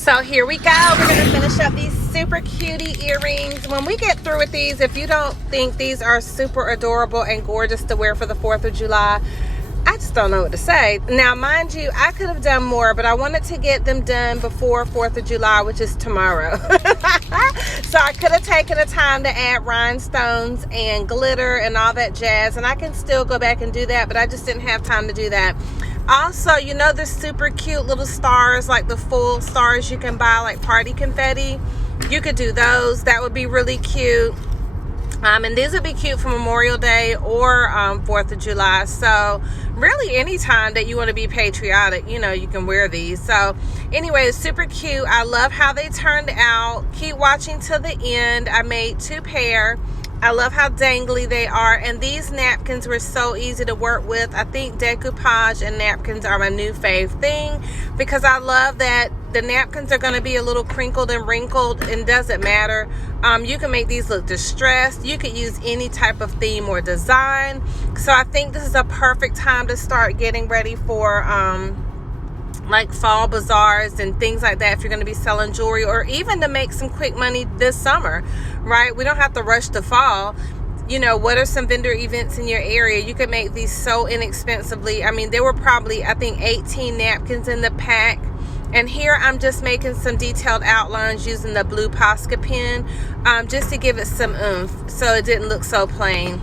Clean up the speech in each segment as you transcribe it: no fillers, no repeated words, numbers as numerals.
So here we go. We're going to finish up these super cutie earrings. When we get through with these, if you don't think these are super adorable and gorgeous to wear for the 4th of July, I just don't know what to say. Now, mind you, I could have done more, but I wanted to get them done before 4th of July, which is tomorrow. So I could have taken the time to add rhinestones and glitter and all that jazz, and I can still go back and do that, but I just didn't have time to do that. Also, you know the super cute little stars, like the full stars you can buy, like party confetti? You could do those. That would be really cute. And these would be cute for Memorial Day or 4th of July. So really any time that you want to be patriotic, you know, you can wear these. So anyway, it's super cute. I love how they turned out. Keep watching till the end. I made 2 pair. I love how dangly they are, and these napkins were so easy to work with. I think decoupage and napkins are my new fave thing, because I love that the napkins are going to be a little crinkled and wrinkled, and doesn't matter. You can make these look distressed. You could use any type of theme or design. So I think this is a perfect time to start getting ready for like fall bazaars and things like that, if you're going to be selling jewelry, or even to make some quick money this summer, right? We don't have to rush to fall. You know, what are some vendor events in your area? You can make these so inexpensively. I mean, there were probably, I think, 18 napkins in the pack. And here I'm just making some detailed outlines using the blue Posca pen, just to give it some oomph, so it didn't look so plain.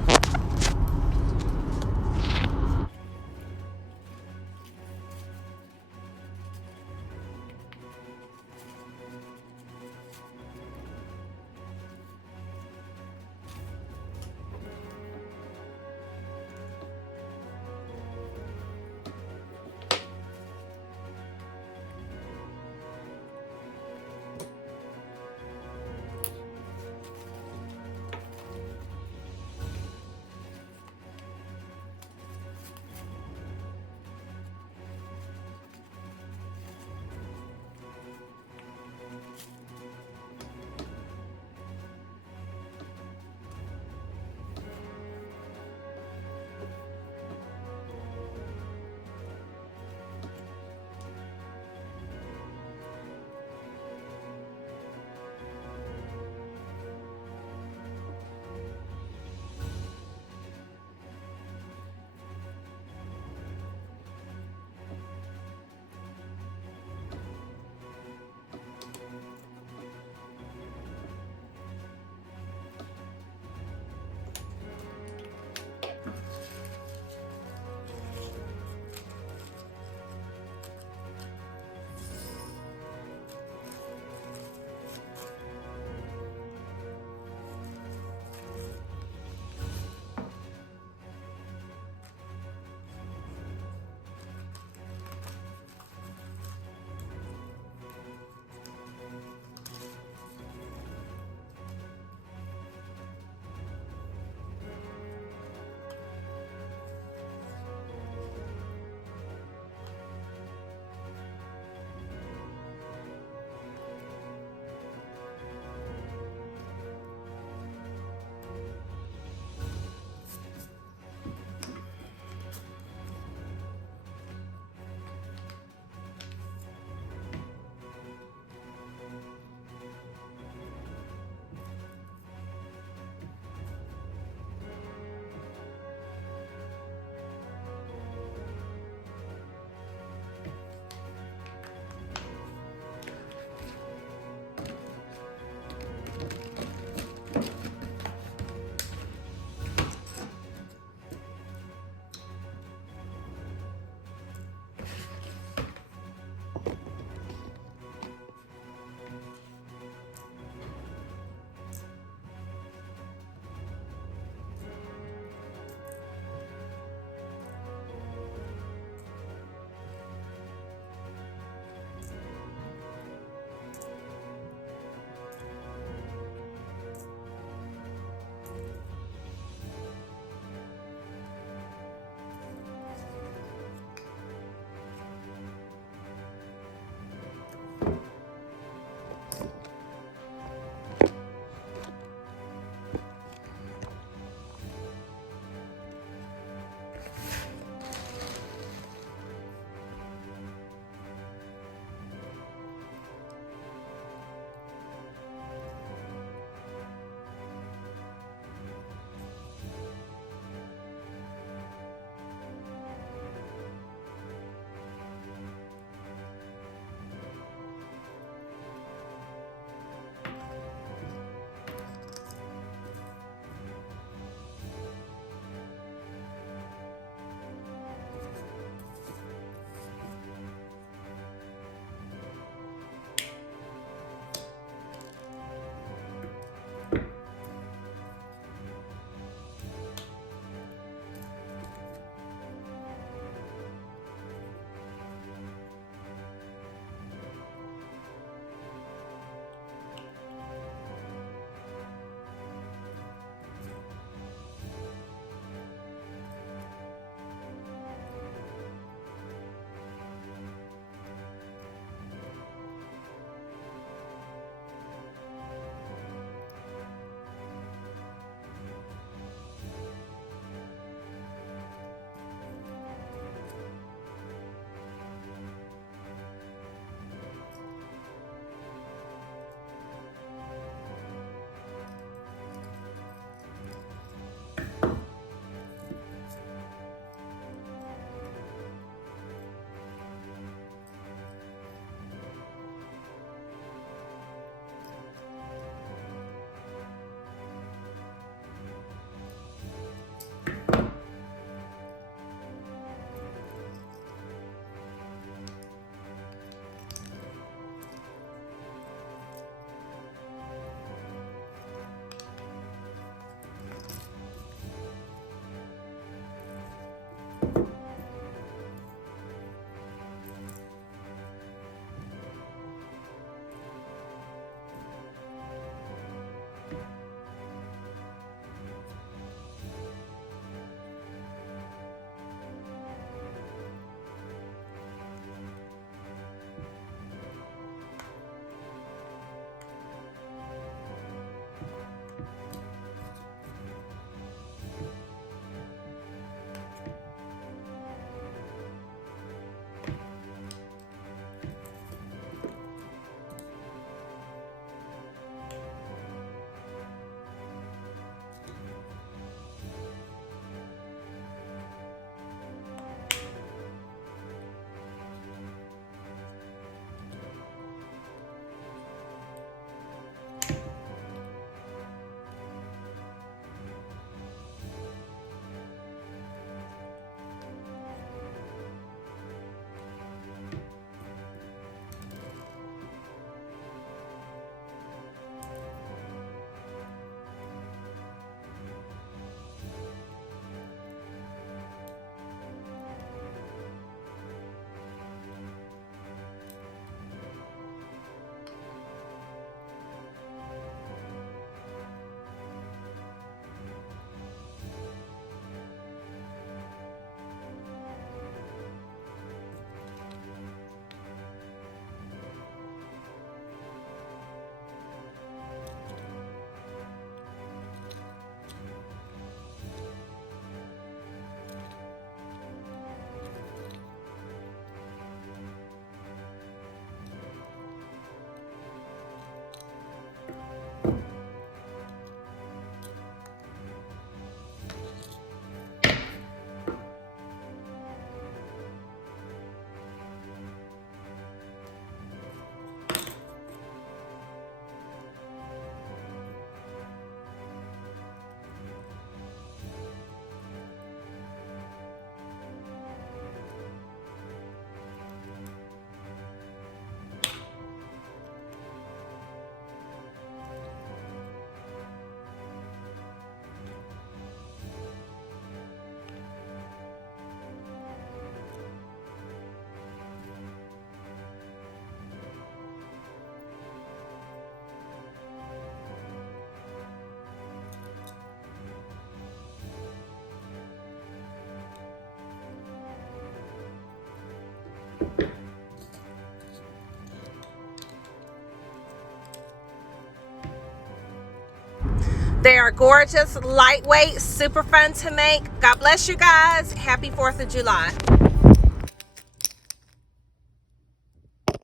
They are gorgeous, lightweight, super fun to make. God bless you guys. Happy 4th of July.